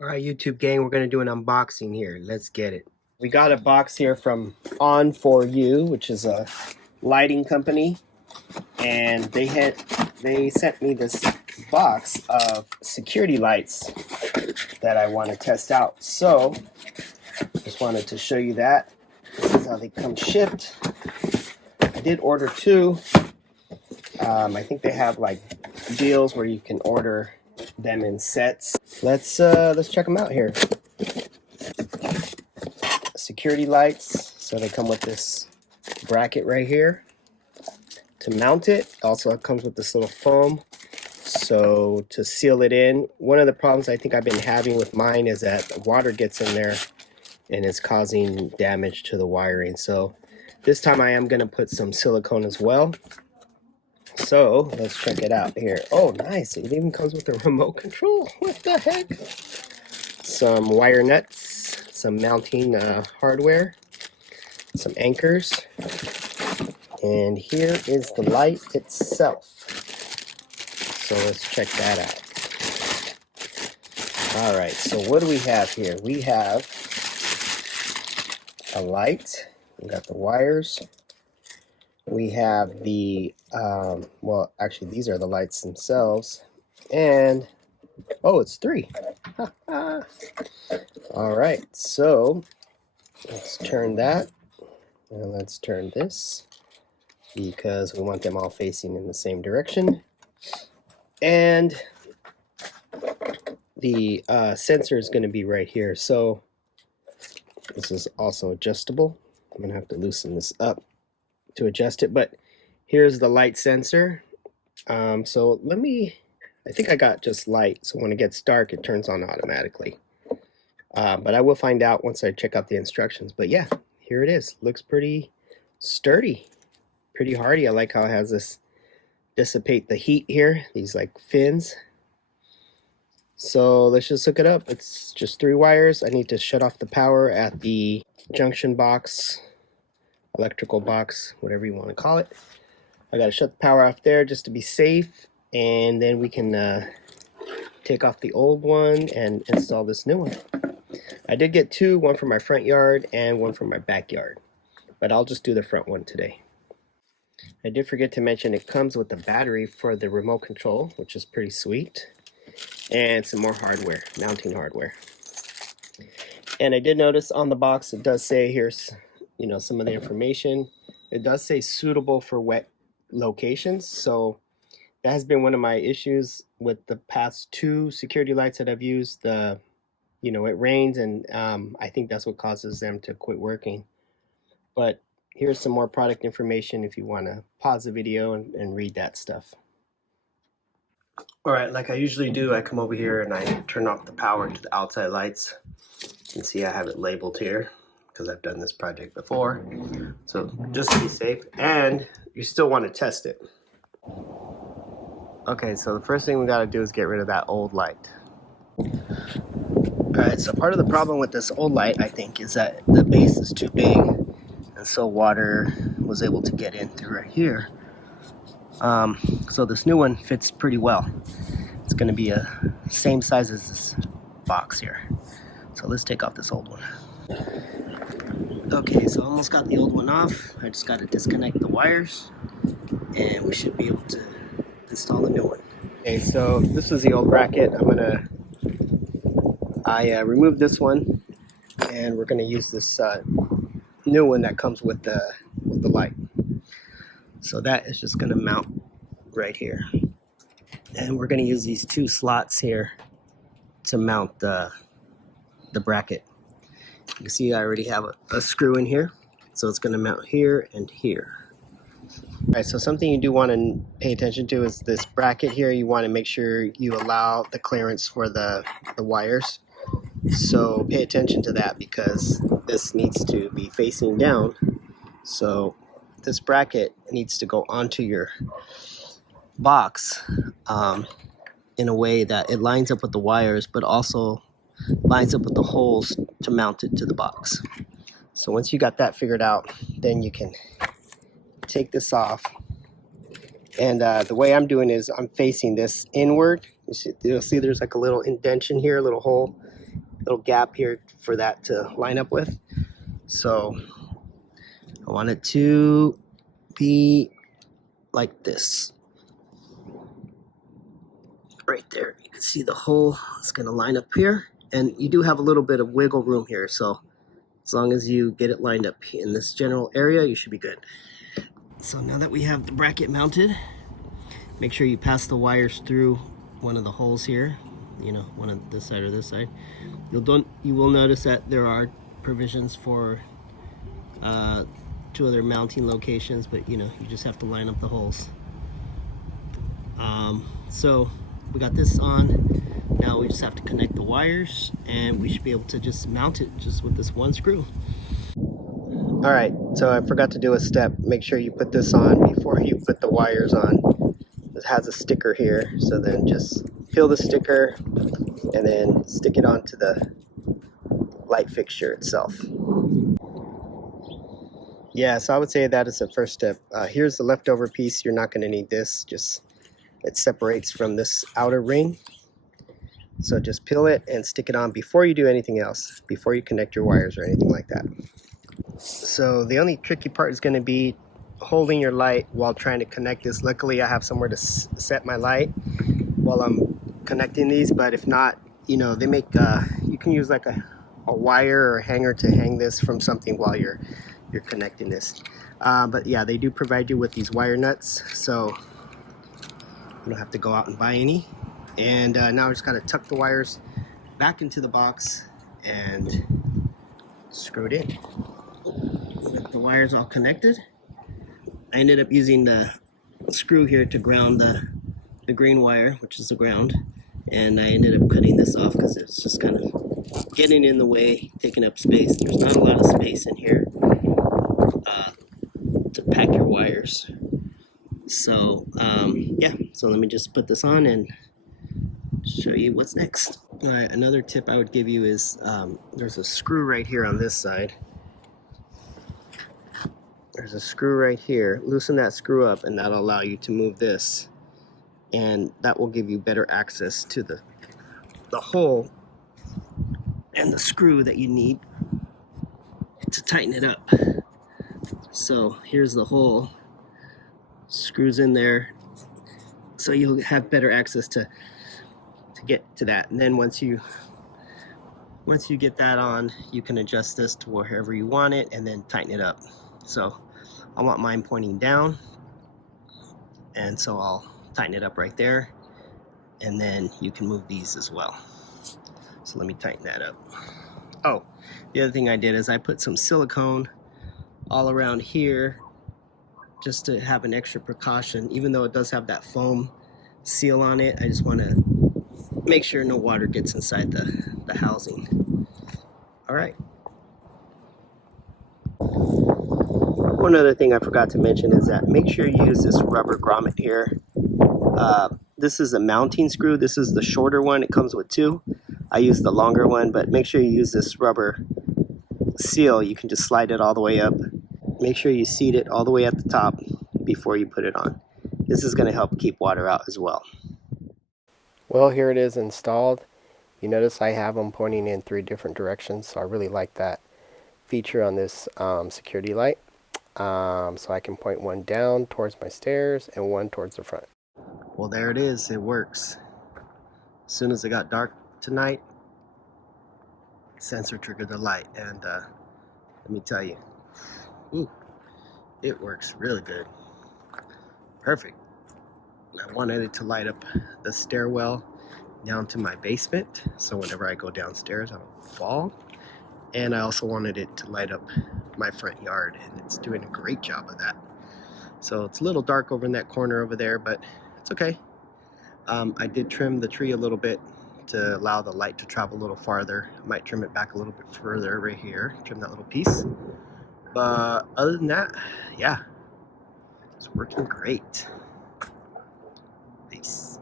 All right, YouTube gang, we're going to do an unboxing here. Let's get it. We got a box here from OnForU, which is a lighting company, and they sent me this box of security lights that I want to test out. So, just wanted to show you that. This is how they come shipped. I did order two. I think they have like deals where you can order them in sets. Let's check them out here. Security lights, so they come with this bracket right here to mount it. Also, it comes with this little foam, so to seal it in. One of the problems I think I've been having with mine is that water gets in there and it's causing damage to the wiring. So this time I am going to put some silicone as well. So let's check it out here. Oh, nice. It even comes with a remote control. What the heck? Some wire nuts, some mounting hardware, some anchors, and here is the light itself. So let's check that out. All right, so what do we have here? We have a light. We got the wires. We have the, well, actually, these are the lights themselves. And, oh, it's three. All right, so let's turn that. And let's turn this because we want them all facing in the same direction. And the sensor is going to be right here. So this is also adjustable. I'm going to have to loosen this up to adjust it, but here's the light sensor. So I think I got just light, so when it gets dark it turns on automatically, but I will find out once I check out the instructions. But yeah, here it is. Looks pretty sturdy, pretty hardy. I like how it has this dissipate the heat here, these like fins. So let's just hook it up. It's just 3 wires. I need to shut off the power at the junction box, electrical box, whatever you want to call it. I got to shut the power off there just to be safe, and then we can take off the old one and install this new one. I did get 2, one for my front yard and one for my backyard, but I'll just do the front one today. I did forget to mention it comes with a battery for the remote control, which is pretty sweet, and some more hardware, mounting hardware. And I did notice on the box it does say here's some of the information. It does say suitable for wet locations, so that has been one of my issues with the past 2 security lights that I've used. It rains, and I think that's what causes them to quit working. But here's some more product information if you want to pause the video and read that stuff. All right, like I usually do, I come over here and I turn off the power to the outside lights. You can see I have it labeled here because I've done this project before. So just to be safe, and you still want to test it. Okay, so the first thing we got to do is get rid of that old light. Alright, so part of the problem with this old light, I think, is that the base is too big, and so water was able to get in through right here. So this new one fits pretty well. It's going to be a same size as this box here. So let's take off this old one. Okay, so I almost got the old one off. I just got to disconnect the wires, and we should be able to install the new one. Okay, so this was the old bracket. I removed this one, and we're gonna use this new one that comes with the light. So that is just gonna mount right here, and we're gonna use these 2 slots here to mount the bracket. You can see I already have a screw in here, so it's gonna mount here and here. All right, so something you do want to pay attention to is this bracket here. You want to make sure you allow the clearance for the wires. So pay attention to that because this needs to be facing down. So this bracket needs to go onto your box in a way that it lines up with the wires, but also lines up with the holes to mount it to the box. So once you got that figured out, then you can take this off. And the way I'm doing is I'm facing this inward. You'll see there's like a little indentation here, a little hole, little gap here for that to line up with. So I want it to be like this. Right there, you can see the hole is going to line up here, and you do have a little bit of wiggle room here, so as long as you get it lined up in this general area, you should be good. So now that we have the bracket mounted, make sure you pass the wires through one of the holes here, you know, one on this side or this side. You will notice that there are provisions for 2 other mounting locations, but you know, you just have to line up the holes. So we got this on. Now we just have to connect the wires, and we should be able to just mount it just with this one screw. All right, so I forgot to do a step. Make sure you put this on before you put the wires on. It has a sticker here, so then just peel the sticker and then stick it onto the light fixture itself. Yeah, so I would say that is the first step. Here's the leftover piece. You're not going to need this. Just it separates from this outer ring. So just peel it and stick it on before you do anything else, before you connect your wires or anything like that. So the only tricky part is going to be holding your light while trying to connect this. Luckily, I have somewhere to set my light while I'm connecting these, but if not, you know, they make, you can use like a wire or a hanger to hang this from something while you're connecting this. But yeah, they do provide you with these wire nuts, so you don't have to go out and buy any. And now I just gotta tuck the wires back into the box and screw it in. With the wires all connected, I ended up using the screw here to ground the green wire, which is the ground, and I ended up cutting this off because it's just kind of getting in the way, taking up space. There's not a lot of space in here to pack your wires. So yeah, so let me just put this on and show you what's next. All right, another tip I would give you is there's a screw right here on this side. There's a screw right here. Loosen that screw up and that'll allow you to move this, and that will give you better access to the hole and the screw that you need to tighten it up. So here's the hole, screws in there, so you'll have better access to get to that. And then once you get that on, you can adjust this to wherever you want it and then tighten it up. So I want mine pointing down, and so I'll tighten it up right there, and then you can move these as well. So let me tighten that up. Oh, the other thing I did is I put some silicone all around here just to have an extra precaution. Even though it does have that foam seal on it, I just want to make sure no water gets inside the housing. All right. One other thing I forgot to mention is that make sure you use this rubber grommet here. This is a mounting screw. This is the shorter one. It comes with 2. I use the longer one, but make sure you use this rubber seal. You can just slide it all the way up. Make sure you seat it all the way at the top before you put it on. This is going to help keep water out as well. Well, here it is installed. You notice I have them pointing in 3 different directions, so I really like that feature on this security light. So I can point one down towards my stairs and one towards the front. Well, there it is. It works. As soon as it got dark tonight, sensor triggered the light, and let me tell you, ooh, it works really good. Perfect. I wanted it to light up the stairwell down to my basement, so whenever I go downstairs I don't fall. And I also wanted it to light up my front yard, and it's doing a great job of that. So it's a little dark over in that corner over there, but it's okay. I did trim the tree a little bit to allow the light to travel a little farther. I might trim it back a little bit further right here, trim that little piece. But other than that, yeah, it's working great. Peace.